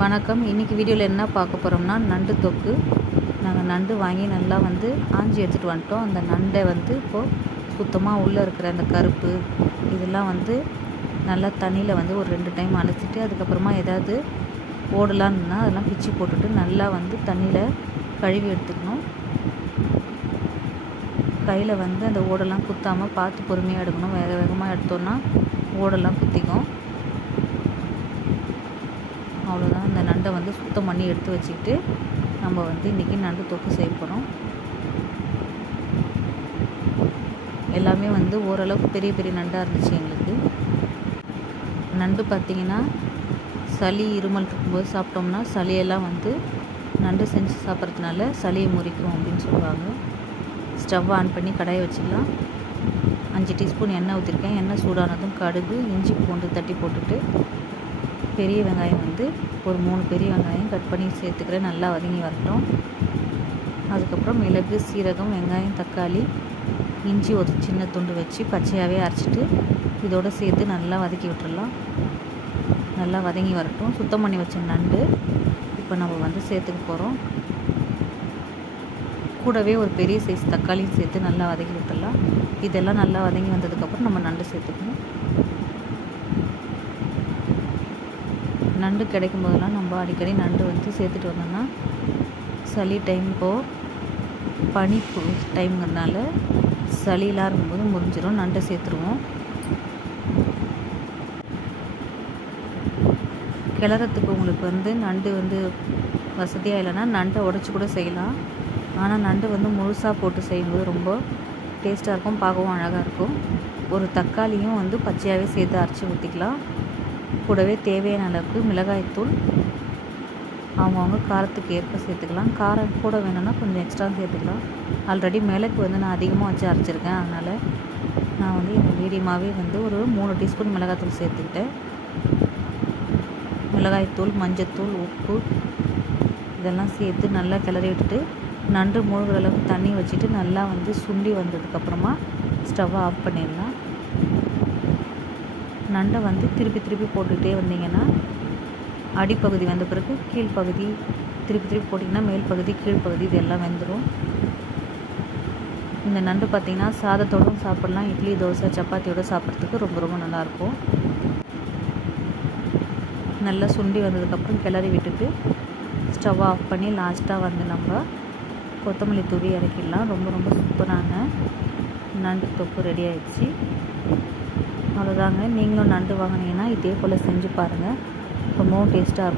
வணக்கம். இன்றைக்கி வீடியோவில் என்ன பார்க்க போகிறோம்னா, நண்டு தொக்கு. நாங்கள் நண்டு வாங்கி நல்லா ஆஞ்சி எடுத்துகிட்டு வந்துட்டோம். அந்த நண்டை இப்போது சுத்தமாக உள்ளே இருக்கிற அந்த கருப்பு இதெல்லாம் நல்லா தண்ணியில் ஒரு 2 டைம் அலசிட்டு, அதுக்கப்புறமா ஏதாவது ஓடலான்னா அதெல்லாம் பிச்சு போட்டுட்டு நல்லா தண்ணியில் கழுவி எடுத்துக்கணும். கையில் அந்த ஓடெல்லாம் குத்தாமல் பார்த்து பொறுமையாக எடுக்கணும். வேக வேகமாக எடுத்தோன்னா ஓடெல்லாம் குத்திக்கும். அவ்வளோதான். இந்த நண்டை சுத்தம் பண்ணி எடுத்து வச்சுக்கிட்டு நம்ம இன்றைக்கி நண்டு தொக்கு செய்ய போகிறோம். எல்லாமே ஓரளவுக்கு பெரிய பெரிய நண்டாக இருந்துச்சு எங்களுக்கு. நண்டு பார்த்திங்கன்னா சளி இருமல் இருக்கும்போது சாப்பிட்டோம்னா சளியெல்லாம் நண்டு செஞ்சு சாப்பிட்றதுனால சளியை முறிக்கும் அப்படின்னு சொல்லுவாங்க. ஸ்டவ் ஆன் பண்ணி கடாயை வச்சிடலாம். 5 டீஸ்பூன் எண்ணெய் ஊற்றிருக்கேன். எண்ணெய் சூடானதும் கடுகு, இஞ்சி பூண்டு தட்டி போட்டுட்டு, பெரிய வெங்காயம் ஒரு 3 பெரிய வெங்காயம் கட் பண்ணி சேர்த்துக்கிறேன். நல்லா வதங்கி வரட்டும். அதுக்கப்புறம் மிளகு, சீரகம், வெங்காயம், தக்காளி, இஞ்சி ஒரு சின்ன துண்டு வச்சு பச்சையாகவே அரைச்சிட்டு இதோடு சேர்த்து நல்லா வதக்கி விட்டுடலாம். நல்லா வதங்கி வரட்டும். சுத்தம் பண்ணி வச்ச நண்டு இப்போ நம்ம சேர்த்துக்க போகிறோம். கூடவே ஒரு பெரிய சைஸ் தக்காளியும் சேர்த்து நல்லா வதக்கி விட்டுடலாம். இதெல்லாம் நல்லா வதங்கி வந்ததுக்கப்புறம் நம்ம நண்டு சேர்த்துக்கணும். நண்டு கிடைக்கும் போதெல்லாம் நம்ம அடிக்கடி நண்டு சேர்த்துட்டு வந்தோம்னா சளி டைம், இப்போது பனி டைம்ங்கிறதுனால சளியெலாம் இருக்கும்போது முறிஞ்சிடும். நண்டை சேர்த்துருவோம். கிளறத்துக்கு உங்களுக்கு நண்டு வசதியாக இல்லைன்னா நண்டை உடச்சி கூட செய்யலாம். ஆனால் நண்டு முழுசாக போட்டு செய்யும்போது ரொம்ப டேஸ்ட்டாக இருக்கும், பார்க்கவும் அழகாக இருக்கும். ஒரு தக்காளியும் பச்சையாகவே சேர்த்து அரைச்சி ஊற்றிக்கலாம். கூடவே தேவையான அளவுக்கு மிளகாய்த்தூள் அவங்கவுங்க காரத்துக்கு ஏற்ப சேர்த்துக்கலாம். காரம் கூட வேணும்னா கொஞ்சம் எக்ஸ்ட்ரா சேர்த்துக்கலாம். ஆல்ரெடி மிளகு நான் அதிகமாக வச்சு அரைச்சிருக்கேன். அதனால் நான் இந்த மீடியமாகவே ஒரு 3 டீஸ்பூன் மிளகாய்த்தூள் சேர்த்துக்கிட்டேன். மிளகாய்த்தூள், மஞ்சத்தூள், உப்பு இதெல்லாம் சேர்த்து நல்லா கிளறி விட்டுட்டு நண்டு மூழ்கிற அளவுக்கு தண்ணி வச்சுட்டு நல்லா சுண்டி வந்ததுக்கப்புறமா ஸ்டவ்வை ஆஃப் பண்ணிடலாம். நண்டை திருப்பி திருப்பி போட்டுக்கிட்டே வந்தீங்கன்னா அடிப்பகுதி வந்த பிறகு கீழ்ப்பகுதி திருப்பி திருப்பி போட்டிங்கன்னா மேல் பகுதி, கீழ்ப்பகுதி இது எல்லாம் வெந்துடும். இந்த நண்டு பார்த்திங்கன்னா சாதத்தோடும் சாப்பிட்லாம், இட்லி, தோசை, சப்பாத்தியோடு சாப்பிட்றதுக்கு ரொம்ப ரொம்ப நல்லாயிருக்கும். நல்லா சுண்டி வந்ததுக்கப்புறம் கிளறி விட்டுட்டு ஸ்டவ் ஆஃப் பண்ணி லாஸ்ட்டாக நம்ம கொத்தமல்லி தூவி இறக்கிடலாம். ரொம்ப ரொம்ப சூப்பரான நண்டு தொக்கு ரெடி ஆகிடுச்சு. அவ்வளோதாங்க. நீங்களும் நண்டு வாங்கினீங்கன்னா இதே போல் செஞ்சு பாருங்கள். ரொம்பவும் டேஸ்ட்டாக இருக்கும்.